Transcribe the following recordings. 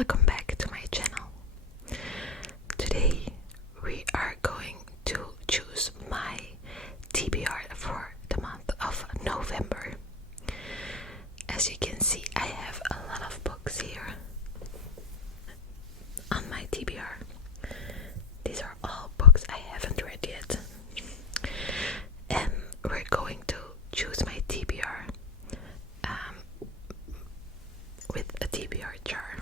welcome back to my channel. Today we are going to choose my TBR for the month of November. As you can see, I have a lot of books here on my TBR. These are all books I haven't read yet. And we're going to choose my TBR with a TBR jar.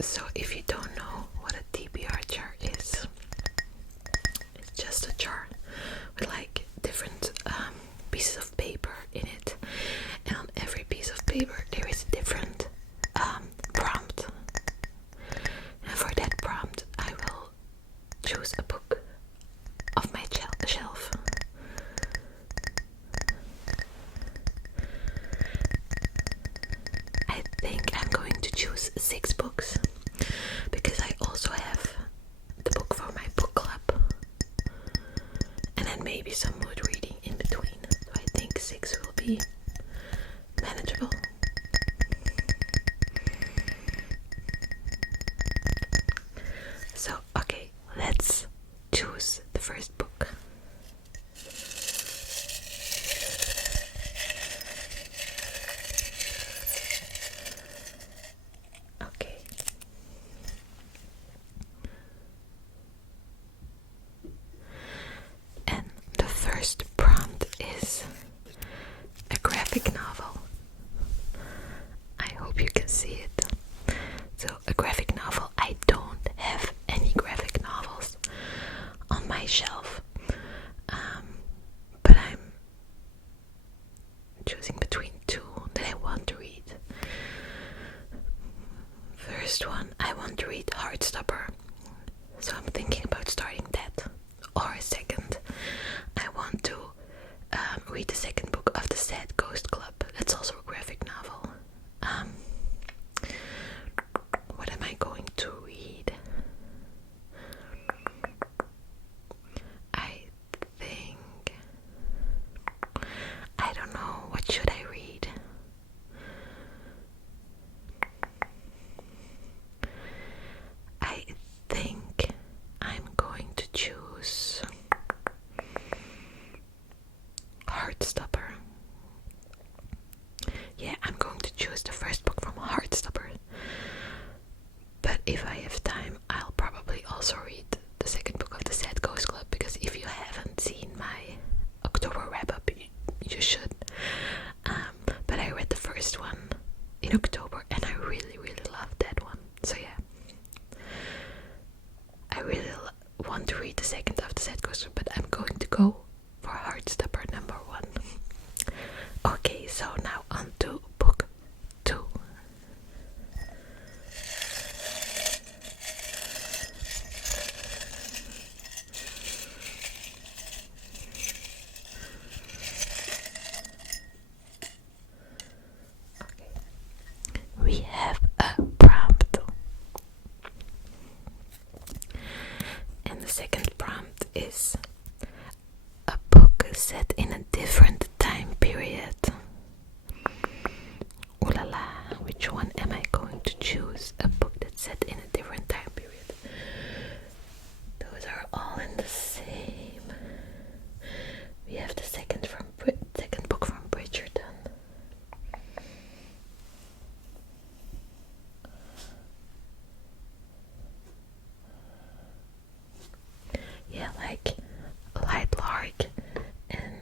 So if you don't know what a TBR jar is, it's just a jar with like different pieces of paper in it, and on every piece of paper there is a different prompt, and for that prompt I will choose a book off my shelf. I think I'm going to choose 6 books because I also have the book for my book club and then maybe some mood reading in between. So I think 6 will be manageable. So okay, let's choose the first book. Okay. And the first prompt is a graphic novel. I hope you can see it. So a graphic novel, I don't have any graphic novels on my shelf, but I'm choosing between 2 that I want to read. First one, I want to read Heartstopper, so I'm thinking about starting that. Or second, I want to read the second book of the Sad Ghost Club. That's also a graphic novel. What am I going to read? I think, I don't know, what should I read? I think I'm going to choose Heartstopper. Yeah, I'm going to choose the first book from Heartstopper. But if I have time, I'll probably also read the second book of the Sad Ghost Club, because if you haven't seen my October wrap-up, you should. But I read the first one in October and I really, really loved that one. So yeah, I really want to read the second of the Sad Ghost Club, but I'm going to go for Heartstopper number 1. Okay, so now on to book 2. We have a prompt, and the second prompt is a book set in a different time period. Ooh la la, which one am I going to choose? A book that's set in a different time period. Those are all in the same. We have the second book from Bridgerton. Yeah, like Light Lark and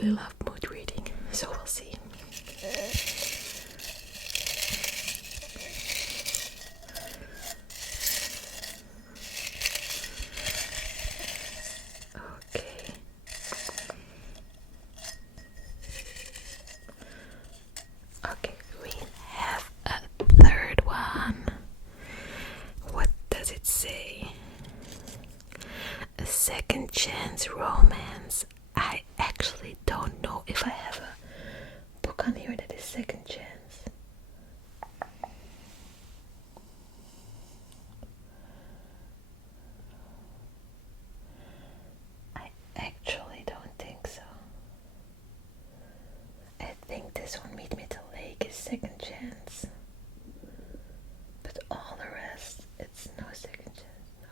really love mood reading, so we'll see. Okay. Okay, we have a third one. What does it say? A second chance romance. I actually don't know if I have a book on here that is second chance. I actually don't think so. I think this one, Meet Me at the Lake, is second chance. But all the rest, it's no second chance. No.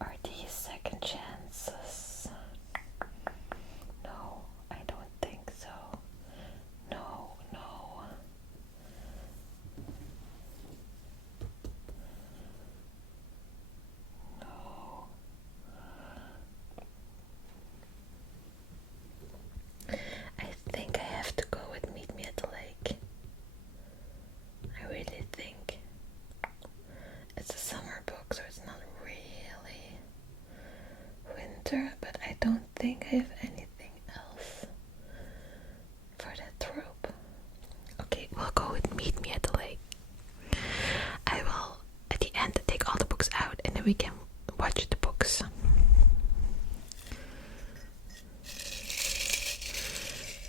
Are these second chances? No, I don't think so. No. I think I have to go with Meet Me at the Lake. I really think. It's a summer book, so it's not really winter, but I don't think I have anything else for that trope. Okay, we'll go with Meet Me at the Lake. I will, at the end, take all the books out and then we can watch the books.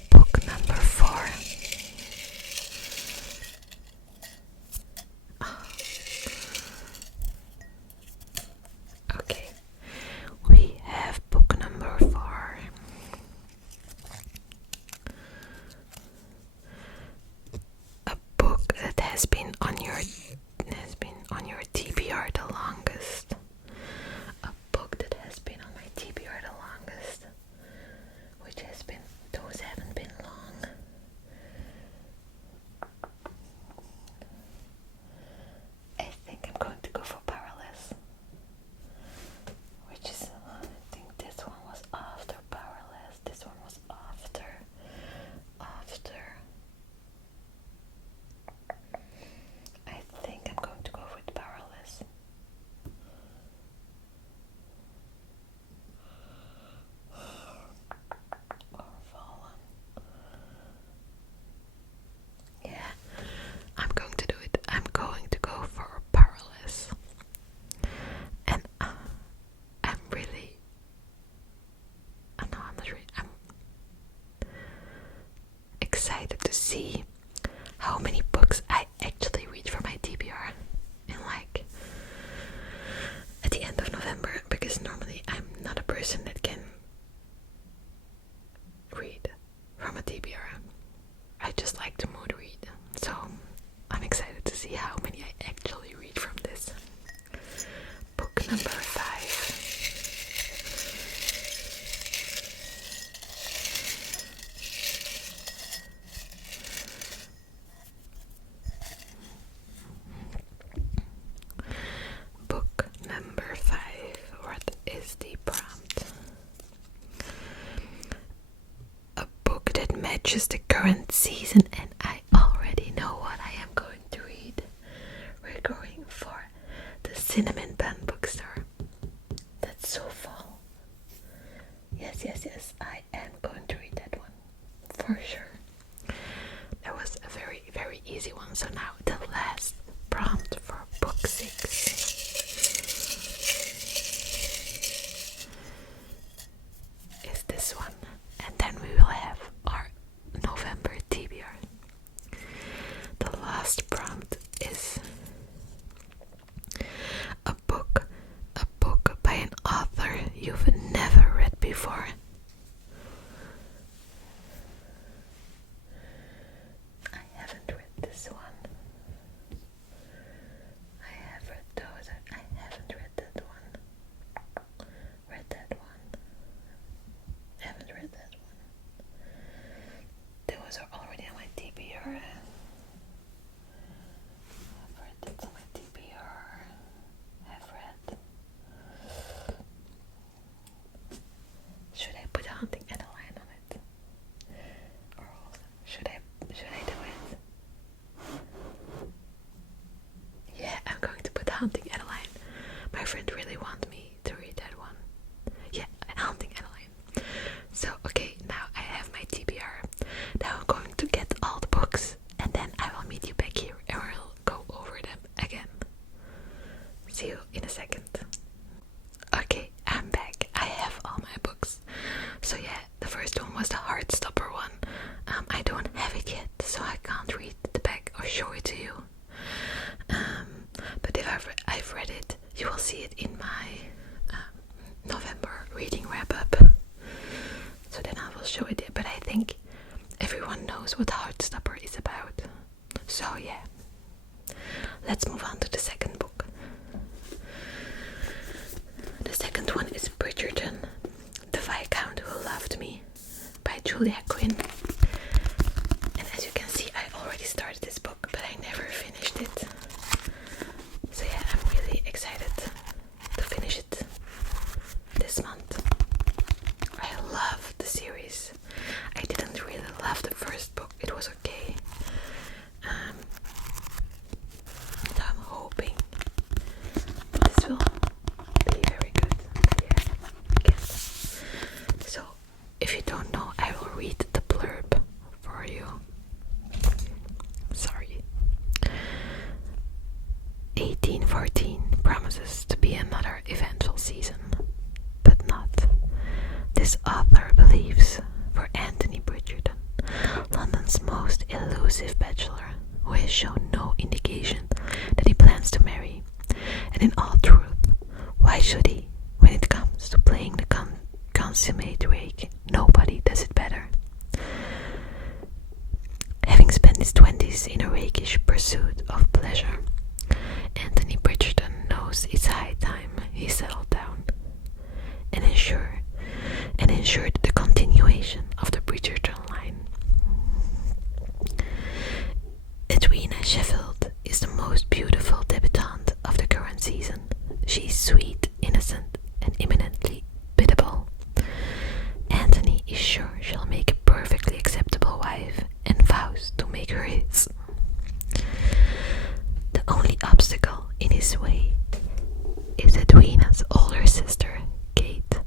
Book number 4. Okay, we have book number 4. A book that has been on your TBR the longest. A book that has been on my TBR the longest, which has been, those haven't been long. I think I'm going to go for Powerless, which is, I think this one was after Powerless, this one was after. I think I'm going to go with Powerless. Or Fallen. Yeah, I'm going to do it. I'm going to go for Powerless. And I'm really, I'm excited to see how many books I actually read for my TBR in at the end of November, because normally I'm not a person that can read from a TBR. I just like to mood read, so I'm excited to see how many I actually read from this. Book number 5. Book number 5. What is the prompt? A book that matches the current season, and I already know what I am going to read. We're going for The Cinnamon Bun Bookstore. That's so fall. Yes, I am going to read that one. For sure. That was a very, very easy one. So now the last prompt for book 6. Is this one. And then we will have our November TBR. The last prompt is a book by an author you've never read before. I haven't read this one. I have read I'm going to put Hunting Adeline. My friend really wants me to read that one. Yeah, Hunting Adeline. So, okay, now I have my TBR. Now I'm going to get all the books, and then I will meet you back here and we'll go over them again. See you in a second. Okay, I'm back. I have all my books. So yeah, the first one was the Heartstopper one. I don't have it yet, so I can't read the back or show it to you. But if I've read it, you will see it in my November reading wrap-up. So then I will show it there. But I think everyone knows what Heartstopper is about. So yeah, let's move on to the second book. The second one is Bridgerton, The Viscount Who Loved Me by Julia Quinn. And as you can see, I already started this book, but I never finished it. So yeah, I'm really excited to finish it this month. I love the series. I didn't really love the first book. It was okay. So I'm hoping this will be very good. Yeah, I guess. So if you don't know, I will read the blurb for you. Sorry. 1814 promises to be another eventful season, but not. This author believes for Anthony Bridgerton, London's most elusive bachelor, who has shown no indication that he plans to marry. And in all truth, why should he? When it comes to playing the consummate rake, nobody does it better. Having spent his 20s in a rakish pursuit of pleasure, Anthony Bridgerton knows it's high time he settled down and ensured the continuation of the Bridgerton line. Edwina Sheffield is the most beautiful debutante of the current season. She is sweet, innocent, and eminently biddable. Anthony is sure she'll make a perfectly acceptable wife and vows to make her his. The only obstacle in his way is Edwina's older sister, Kate,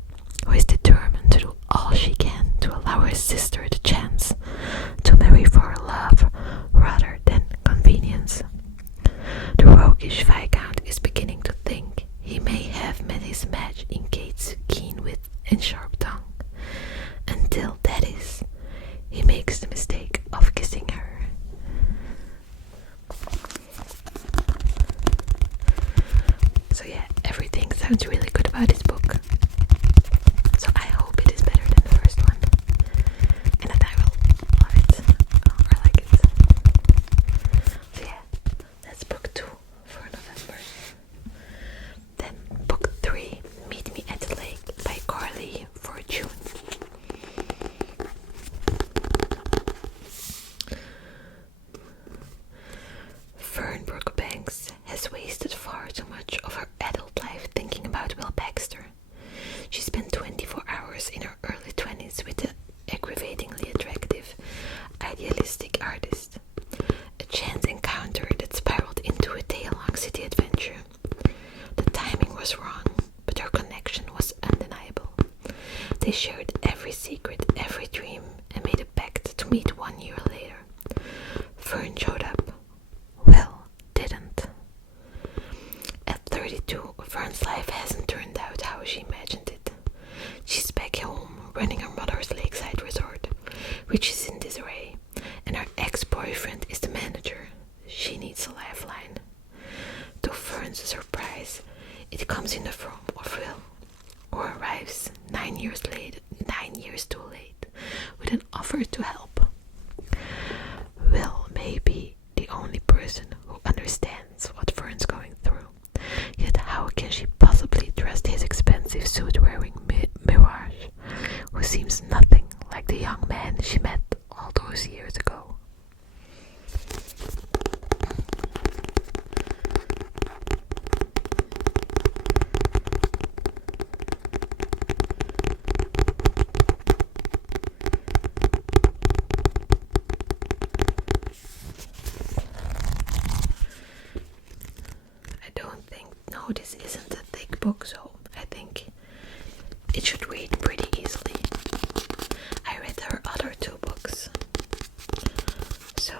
who is determined to do all she can to allow her sister the chance to marry for love rather than convenience. The roguish Viscount is beginning to think he may have met his match in Kate's keen wit and sharp tongue. Until that is, he makes the mistake of kissing her. So yeah, everything sounds really good about this book. So I hope it is better than the first one, and that I will love it or like it. So yeah, that's book 2 for November. Then book 3, Meet Me at the Lake by Carly for June. Fern Brookbanks has wasted far too much of her adult life thinking about Will Baxter. She spent 24 hours in her early 20s with the aggravatingly attractive, idealistic artist. A chance encounter that spiraled into a day-long city adventure. The timing was wrong, but their connection was undeniable. They shared every secret, every dream, and made a pact to meet 1 year later. Fern showed up. Will didn't. At 32, Fern's life hasn't turned out how she imagined it. She's back home, running her mother's lakeside resort, which is in disarray, and her ex-boyfriend is the manager. She needs a lifeline. To Fern's surprise, it comes in the form of Will, who arrives 9 years too late, with an offer to help. Will may be the only person who understands what Fern's going through. Yet how can she possibly trust his expensive suit-wearing mirage, who seems nothing like the young man she met all those years ago? this isn't a thick book, so I think it should read pretty easily. I read her other 2 books, so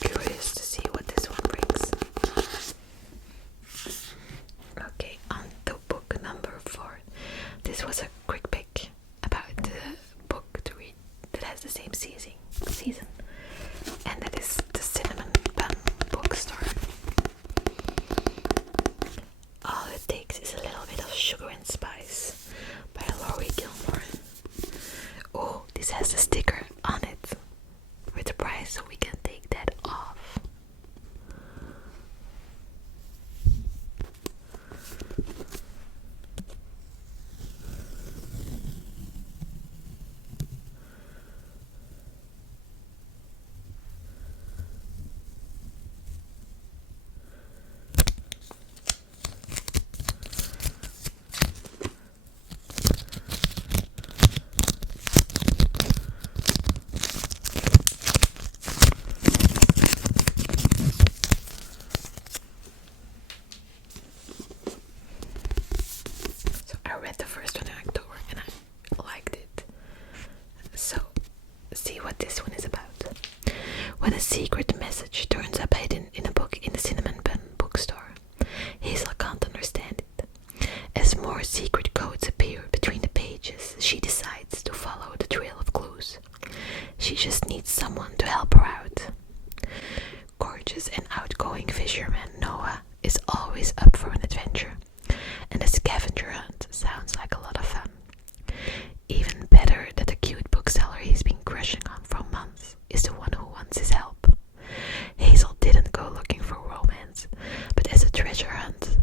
curious to see what this one brings. Okay, on to book number 4. This was a quick pick about the book to read that has the same season, and that is The Cinnamon Bun Bookstore. All it takes is a little bit of sugar and spice by Laurie Gilmore. Oh, this has a sticker on it with the price, so we can take that off. I read the first one in October and I liked it. So, see what this one is about. When a secret message turns up hidden in a book in the Cinnamon Bun Bookstore, Hazel can't understand it. As more secret codes appear between the pages, she decides to follow the trail of clues. She just needs someone to help her out. Gorgeous and outgoing fisherman Noah is always up for an adventure, and the scavenger hunt sounds like a lot of fun. Even better that the cute bookseller he's been crushing on for months is the one who wants his help. Hazel didn't go looking for romance, but as a treasure hunt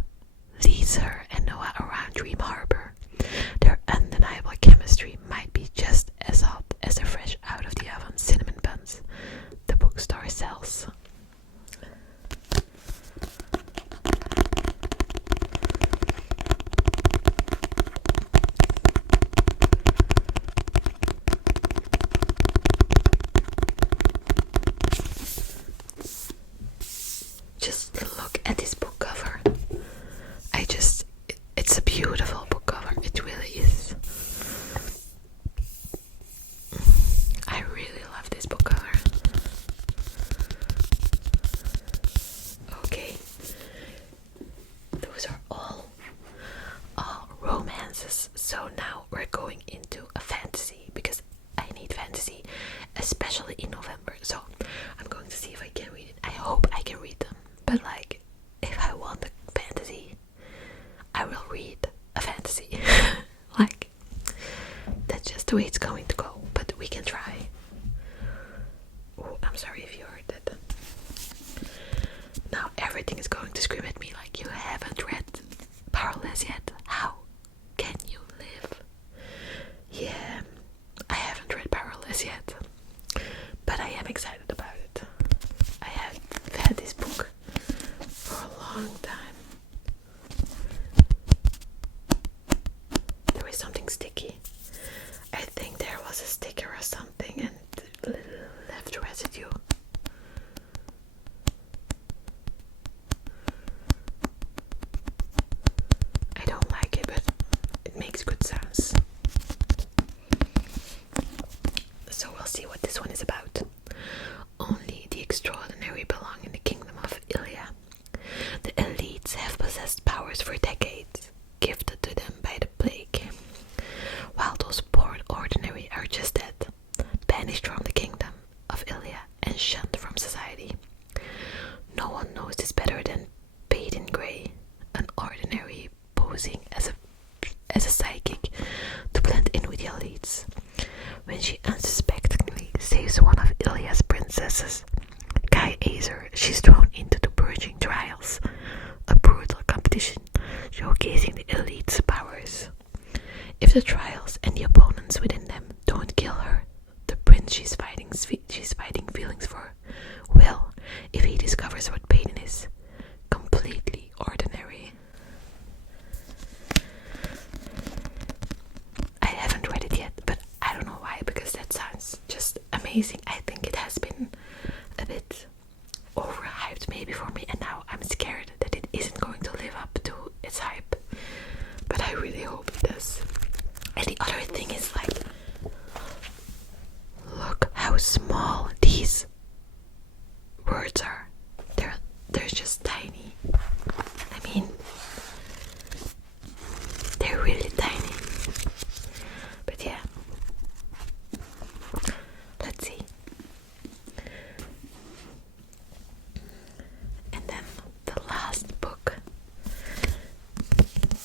leads her and Noah around Dream Harbor, their undeniable chemistry might be just as hot as the fresh out of the oven cinnamon buns the bookstore sells. Just look at this book cover. It's a beautiful book cover. It really is. I really love this book cover. Okay. Those are all romances. So now we're going into a fantasy because I need fantasy, especially in November. So I'm going to see if I can read it. I hope I can read them. But like, if I want a fantasy, I will read a fantasy. Like, that's just the way it's going to go. But we can try. Oh, I'm sorry if you heard that. Now everything is going to scream at me like, you haven't read Powerless yet. How can you live? Yeah, I haven't read Powerless yet, but I am excited about it. I have had this book for a long time. There is something sticky. I think there was a sticker or something and left residue. I don't like it, but it makes good sounds. So we'll see what this one is about. Only the extraordinary belong in the kingdom of Ilya. The elites have possessed powers for decades, gifted to them by the plague, while those born ordinary are just dead, banished from the kingdom of Ilya and shunned from society. No one knows this better than Peyton Gray, an ordinary posing as a psychic to blend in with the elites. When she unsuspectingly saves one of Ilya's princesses, Kai Azer, she's thrown into the Purging Trials, a brutal competition showcasing the elite's powers. If the trials and the opponents within them don't kill her, the prince she's fighting feelings for will, if he discovers what Peyton is, completely ordinary. I haven't read it yet, but I don't know why, because that sounds just amazing. I think it has been a bit overhyped maybe for me, and now I'm scared that it isn't going to live up to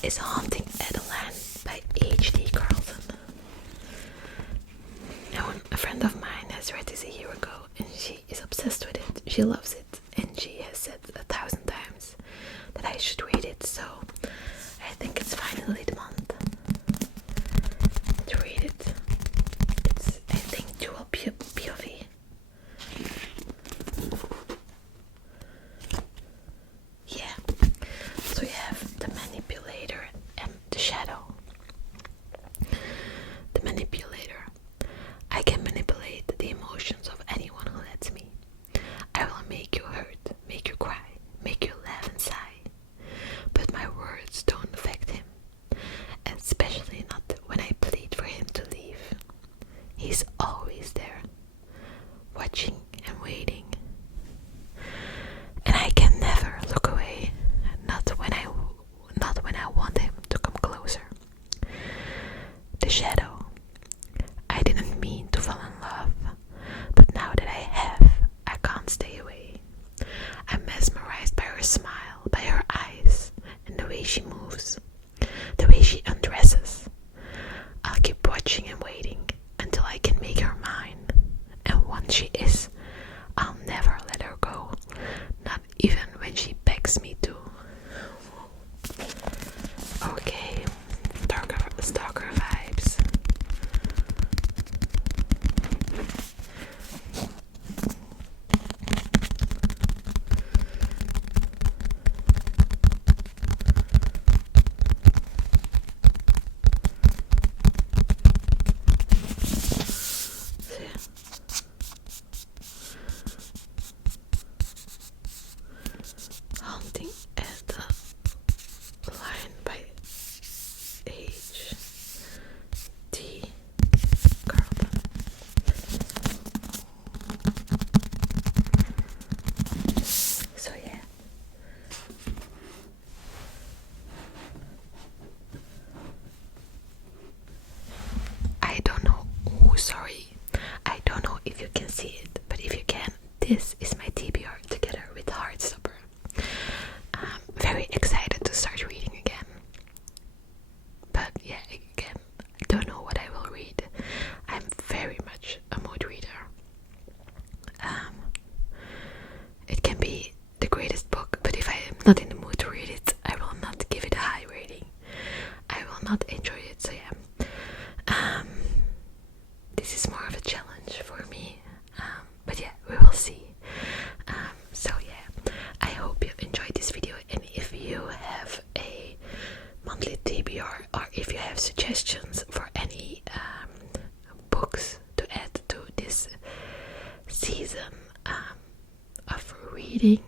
is Haunting Adeline by H.D. Carlton. Now, a friend of mine has read this a year ago and she is obsessed with it. She loves it and she has said 1,000 times that I should read it, so I think it's finally the month to read it. It's, I think, dual POV. Yeah, so you have the manipulator and the shadow. The manipulator. I can manipulate the emotions of anyone who lets me. I will make you hurt, make you cry, make you laugh and sigh. But my words don't affect him, especially not when I plead for him to leave. He's always there, watching and waiting. And I can never look away, not when I want him to come closer. The shadow. I didn't mean to fall in love, but now that I have, I can't stay away. I'm mesmerized by her smile, by her eyes, and the way she moves, the way she undresses. I'll keep watching and waiting until I can make her mine. And once she is, I'll never let her go, not even when she begs me to. Okay, stalker vibes. Haunting at the line by H.D. Carlton. So yeah. I don't know. Oh, sorry. I don't know if you can see it, but if you can, this is my TBR together with Heartstopper. I'm very excited to start reading again. But yeah, again, I don't know what I will read. I'm very much a mood reader. It can be the greatest book, but if I am not in the mood to read it, I will not give it a high rating. I will not enjoy it, so yeah. This is more of a challenge for me. But yeah, we will see. So yeah, I hope you enjoyed this video, and if you have a monthly TBR or if you have suggestions for any books to add to this season of reading,